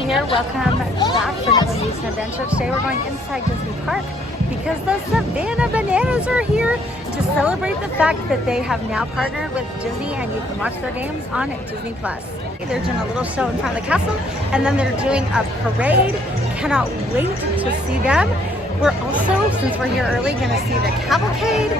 Savannah here. Welcome back for another News and Adventure. Today we're going inside Disney Park because the Savannah Bananas are here to celebrate the fact that they have now partnered with Disney and you can watch their games on Disney+. They're doing a little show in front of the castle and then they're doing a parade. Cannot wait to see them. We're also, since we're here early, going to see the cavalcade.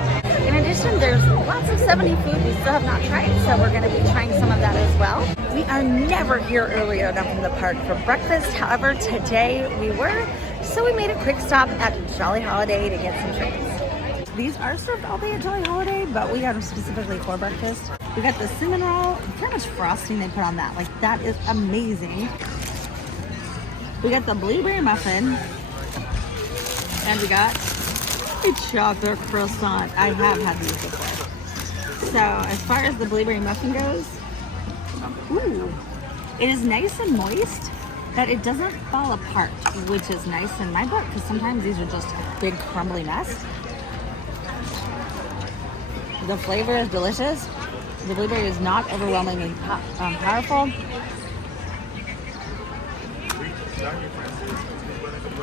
In addition, there's lots of 70 food we still have not tried, so we're going to be trying some of that as well. We are never here early enough in the park for breakfast. However, today we were, so we made a quick stop at Jolly Holiday to get some treats. These are served all day at Jolly Holiday, but we got them specifically for breakfast. We got the cinnamon roll. Look how much frosting they put on that. Like, that is amazing. We got the blueberry muffin. And we got a chocolate croissant. I have had these before. So as far as the blueberry muffin goes, ooh, it is nice and moist, but it doesn't fall apart, which is nice in my book because sometimes these are just a big crumbly mess. The flavor is delicious. The blueberry is not overwhelmingly powerful.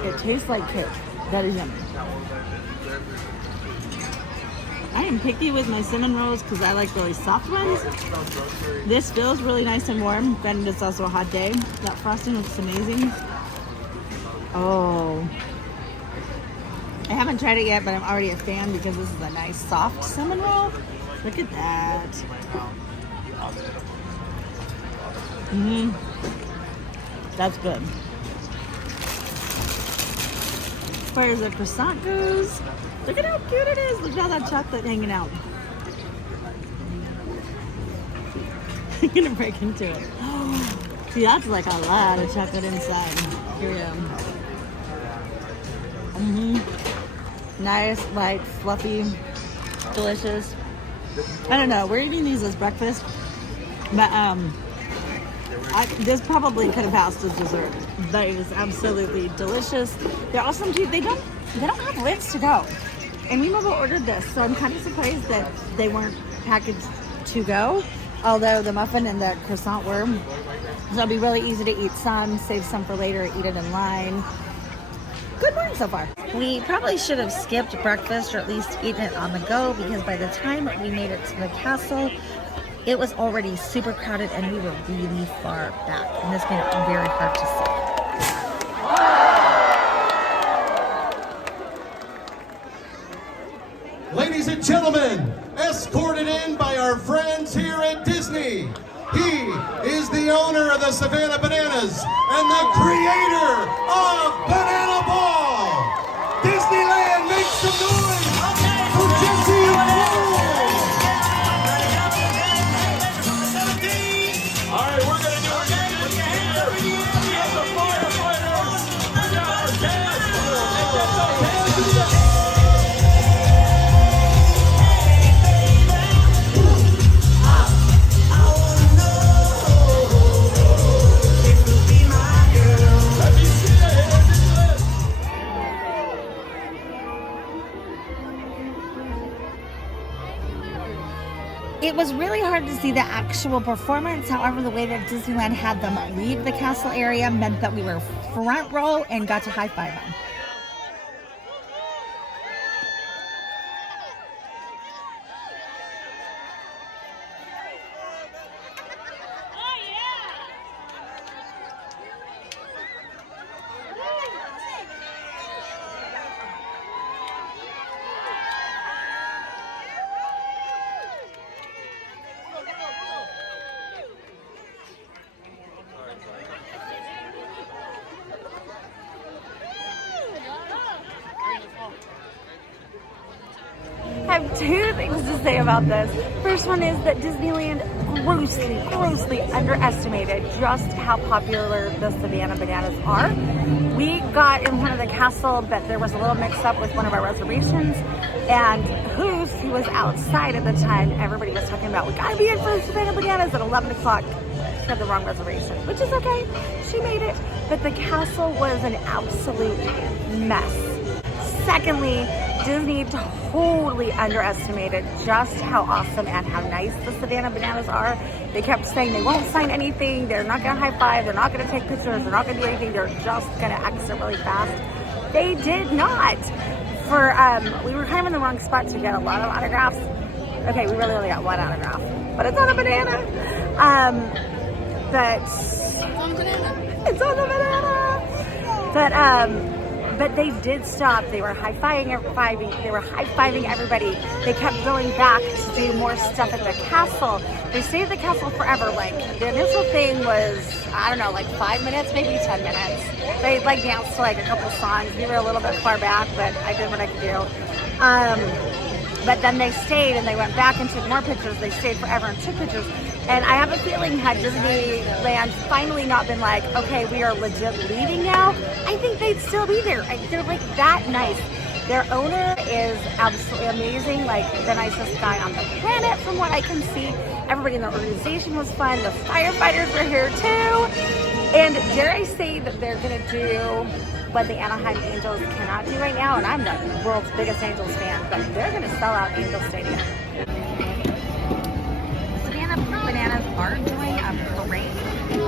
It tastes like cake. That is yummy. I am picky with my cinnamon rolls because I like really soft ones. This feels really nice and warm, but it's also a hot day. That frosting looks amazing. Oh. I haven't tried it yet, but I'm already a fan because this is a nice soft cinnamon roll. Look at that. That's good. As far as the croissant goes, look at how cute it is. Look at all that chocolate hanging out. I'm gonna break into it. See, that's like a lot of chocolate inside. Here we go. Nice, light, fluffy, delicious. I don't know, we're eating these as breakfast, but this probably could have passed as dessert. But it is absolutely delicious. They're awesome too. They don't have lids to go. And we never ordered this, so I'm kind of surprised that they weren't packaged to go. Although the muffin and the croissant were. So it'll be really easy to eat some, save some for later, eat it in line. Good morning so far. We probably should have skipped breakfast or at least eaten it on the go because by the time we made it to the castle, it was already super crowded and we were really far back. And this made it very hard to see. Ladies and gentlemen, escorted in by our friends here at Disney. He is the owner of the Savannah Bananas and the creator of Banana Ball. Disneyland, make some noise for Jesse and Pooh. All right, we're going to do it here. We have the firefighters. We got our gas. It was really hard to see the actual performance. However, the way that Disneyland had them leave the castle area meant that we were front row and got to high-five them. I have two things to say about this. First one is that Disneyland grossly underestimated just how popular the Savannah Bananas are. We got in front of the castle, but there was a little mix-up with one of our reservations, and who was outside at the time, everybody was talking about, we gotta be in for Savannah Bananas at 11 o'clock. She had the wrong reservation, which is okay. She made it, but the castle was an absolute mess. Secondly, Disney totally underestimated just how awesome and how nice the Savannah Bananas are. They kept saying they won't sign anything, they're not gonna high five, they're not gonna take pictures, they're not gonna do anything, they're just gonna exit really fast. They did not. We were kind of in the wrong spot to get a lot of autographs. Okay, we really only got one autograph, but it's on a banana. It's on the banana. But they did stop. They were high-fiving everybody. They kept going back to do more stuff at the castle. They stayed at the castle forever. Like, the initial thing was, I don't know, like 5 minutes, maybe 10 minutes. They like danced to like a couple songs. We were a little bit far back, but I did what I could do. But then they stayed and they went back and took more pictures. They stayed forever and took pictures. And I have a feeling had Disneyland finally not been like, okay, we are legit leaving now, I think they'd still be there. They're like that nice. Their owner is absolutely amazing, like the nicest guy on the planet from what I can see. Everybody in the organization was fun. The firefighters were here too. And dare I say that they're gonna do what the Anaheim Angels cannot do right now, and I'm the world's biggest Angels fan, but they're gonna sell out Angel Stadium. Bananas are doing a parade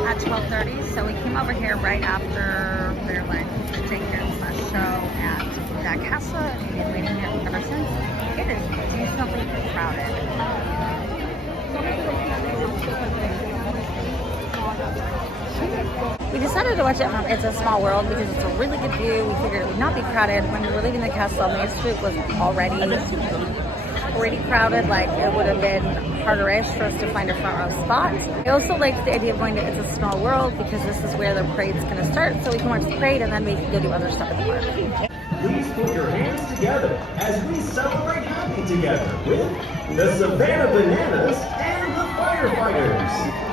at 12:30, so we came over here right after their like daycare/show at that castle, and we've been waiting here ever since. It is decently crowded. We decided to watch it from It's a Small World because it's a really good view. We figured it would not be crowded. When we were leaving the castle, Main Street was already pretty crowded. Like, it would have been harder-ish for us to find a front row spot. I also liked the idea of going to It's a Small World because this is where the parade's going to start, so we can watch the parade and then we can go do other stuff at the park. Please put your hands together as we celebrate happy together with the Savannah Bananas and the firefighters.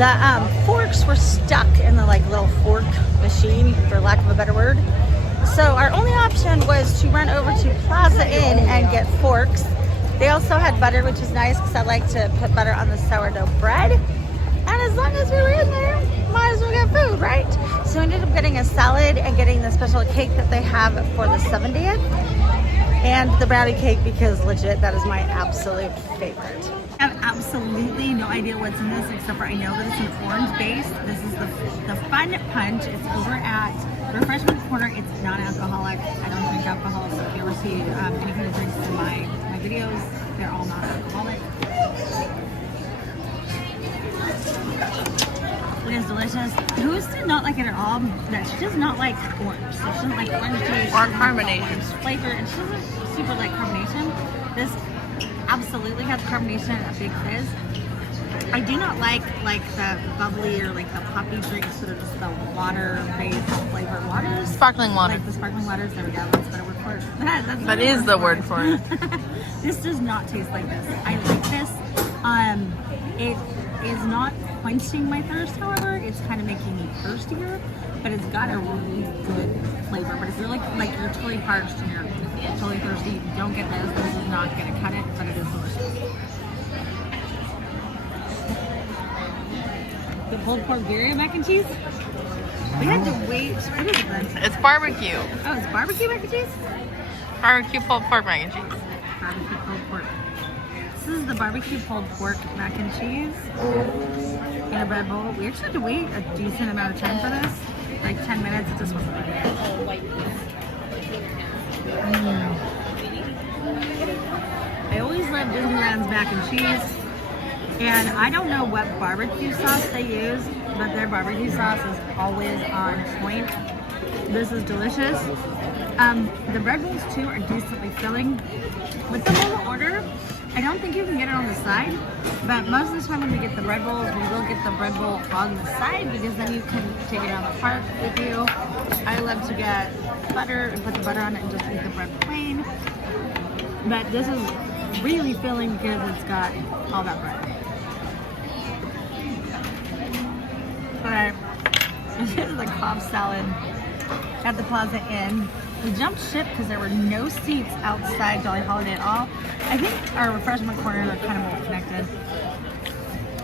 The forks were stuck in the like little fork machine, for lack of a better word. So our only option was to run over to Plaza Inn and get forks. They also had butter, which is nice because I like to put butter on the sourdough bread. And as long as we were in there, might as well get food, right? So I ended up getting a salad and getting the special cake that they have for the 70th. And the brownie cake, because legit, that is my absolute favorite. I have absolutely no idea what's in this, except for I know that it's an orange base. This is the Fun Punch. It's over at Refreshment Corner. It's non-alcoholic. I don't drink alcohol, so if you ever see any kind of drinks in my videos, they're all non-alcoholic. It is delicious. Who's did not like it at all? That she does not like orange. So she doesn't like orange juice. Or carbonation. Flavor, and she doesn't super like carbonation. This absolutely has carbonation and a big fizz. I do not like the bubbly or like the poppy drinks that are just the water-based flavored waters. Sparkling water. Like the sparkling waters. There we go. That's a better word for it. That is the word for it. This does not taste like this. I like this. It is not quenching my thirst, however. It's kind of making me thirstier, but it's got a really good flavor. But if you're like you're totally parched and you're totally thirsty, don't get this. This is not going to cut it, but it is delicious. The pulled pork birria mac and cheese. We had to wait. What is this? It's barbecue. Oh, it's barbecue mac and cheese? Barbecue pulled pork mac and cheese. Barbecue pulled pork. This is the barbecue pulled pork mac and cheese in a bread bowl. We actually had to wait a decent amount of time for this. Like 10 minutes. It just wasn't ready yet. I always love Disneyland's mac and cheese. And I don't know what barbecue sauce they use, but their barbecue sauce is always on point. This is delicious. The bread bowls too are decently filling. With the mobile order, I don't think you can get it on the side, but most of the time when we get the bread bowls, we will get the bread bowl on the side because then you can take it around the park with you. I love to get butter and put the butter on it and just eat the bread plain. But this is really filling because it's got all that bread. Alright, this is the Cobb salad at the Plaza Inn. We jumped ship because there were no seats outside Jolly Holiday at all. I think our refreshment corners are kind of more connected.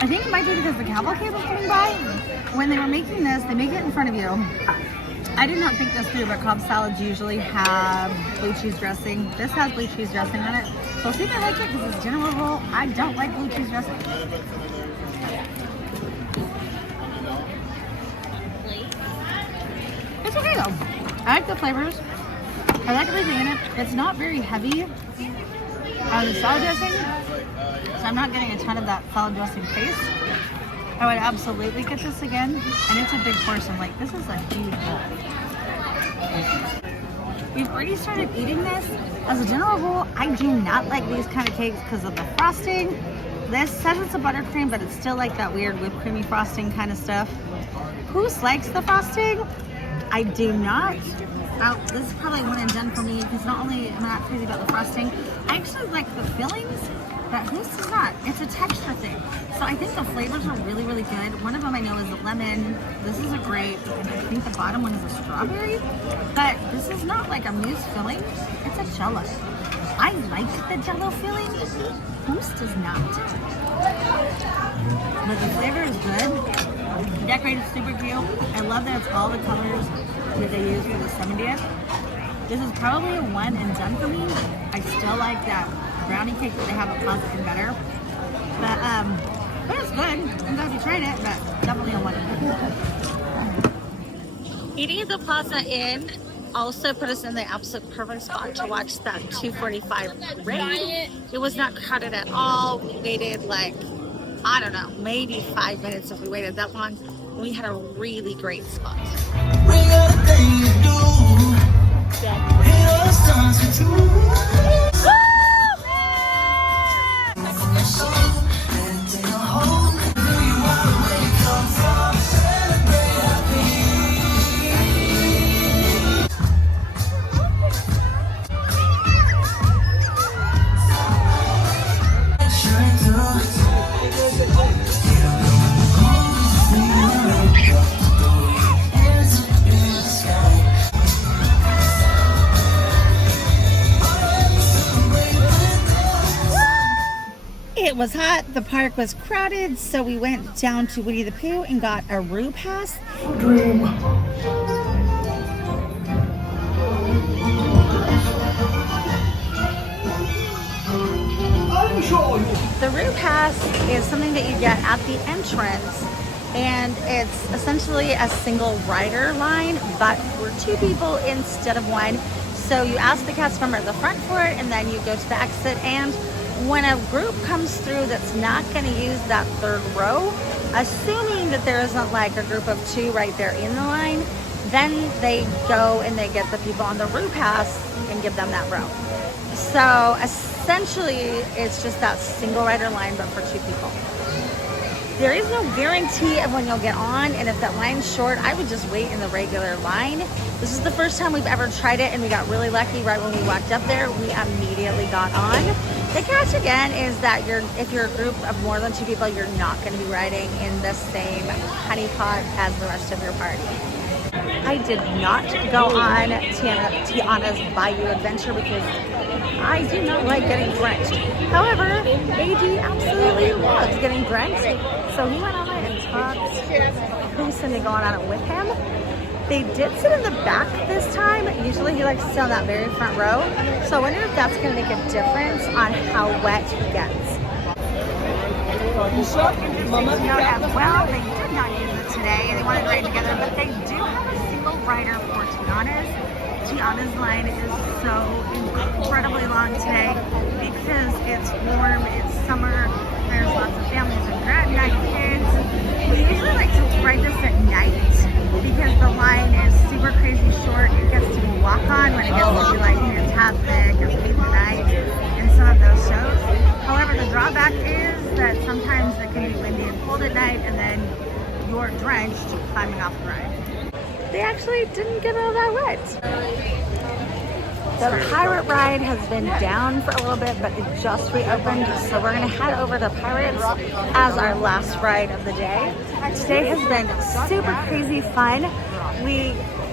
I think it might be because the cavalcade was coming by. When they were making this, they make it in front of you. I did not think this through, but Cobb salads usually have blue cheese dressing. This has blue cheese dressing on it. So I'll see if I like it because it's general rule. I don't like blue cheese dressing. It's okay though. I like the flavors. I like everything in it. It's not very heavy on the salad dressing, so I'm not getting a ton of that salad dressing taste. I would absolutely get this again, and it's a big portion. Like, this is a huge bowl. We've already started eating this. As a general rule, I do not like these kind of cakes because of the frosting. This says it's a buttercream, but it's still like that weird whipped creamy frosting kind of stuff. Who likes the frosting? I do not. This is probably one and done for me because not only am I not crazy about the frosting, I actually like the fillings, but who's does not? It's a texture thing. So I think the flavors are really, really good. One of them I know is a lemon. This is a grape, and I think the bottom one is a strawberry. But this is not like a mousse filling. It's a jello. I like the jello filling. Who's does not? But the flavor is good. Decorated super cute. I love that it's all the colors that they use for the 70th. This is probably a one and done for me. I still like that brownie cake that they have at Plaza Inn better. But it's good. I'm glad you tried it, but definitely a one and done. Eating at the Plaza Inn also put us in the absolute perfect spot to watch that 2:45 parade. It was not crowded at all. We waited like, I don't know, maybe 5 minutes if we waited that long. We had a really great spot. It was hot, the park was crowded, so we went down to Winnie the Pooh and got a Roo Pass. Dream. The Roo Pass is something that you get at the entrance, and it's essentially a single rider line, but for 2 people instead of 1. So you ask the cast member at the front for it, and then you go to the exit, and when a group comes through that's not going to use that 3rd row, assuming that there isn't like a group of 2 right there in the line, then they go and they get the people on the Roo Pass and give them that row. So essentially, it's just that single rider line, but for 2 people. There is no guarantee of when you'll get on, and if that line's short, I would just wait in the regular line. This is the first time we've ever tried it, and we got really lucky. Right when we walked up there, we immediately got on. The catch again is that if you're a group of more than 2 people, you're not going to be riding in the same honeypot as the rest of your party. I did not go on Tiana's Bayou adventure because I do not like getting drenched. However, AD absolutely loves getting drenched, so he went on it and talked Pooh into going on it with him. They did sit in the back this time. Usually he likes to sit on that very front row, so I wonder if that's going to make a difference on how wet he gets. Note as well, they did not use it today. They wanted to ride together, but they do have a single rider for Tianas. Tiana's line is so incredibly long today because it's warm, it's summer, there's lots of families and grandnight kids. We usually like to ride this at night because the line is super crazy short. It gets to be walk-on when it gets to be like Fantastic or Feed the Night and some of those shows. However, the drawback is that sometimes it can be windy and cold at night, and then you're drenched climbing off the ride. They actually didn't get all that wet. The pirate ride has been down for a little bit, but it just reopened, so we're gonna head over to Pirates as our last ride of the day. Today has been super crazy fun.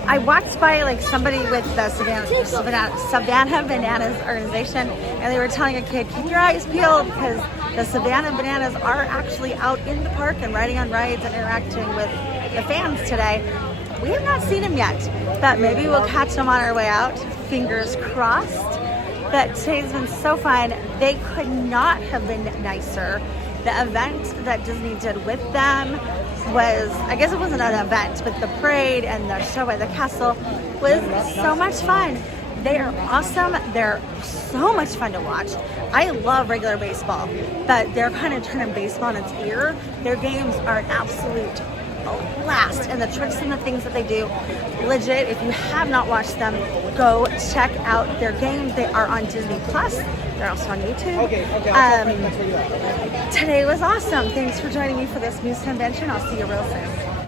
I walked by like somebody with the Savannah Bananas organization, and they were telling a kid, keep your eyes peeled because the Savannah Bananas are actually out in the park and riding on rides and interacting with the fans today. We have not seen them yet, but maybe we'll catch them on our way out. Fingers crossed. But today's been so fun. They could not have been nicer. The event that Disney did with them was, I guess it wasn't an event, but the parade and the show by the castle was so much fun. They are awesome. They're so much fun to watch. I love regular baseball, but they're kind of turning baseball on its ear. Their games are an absolute blast, and the tricks and the things that they do, legit. If you have not watched them, go check out their games. They are on Disney Plus. They're also on YouTube. Today was awesome. Thanks for joining me for this news convention. I'll see you real soon.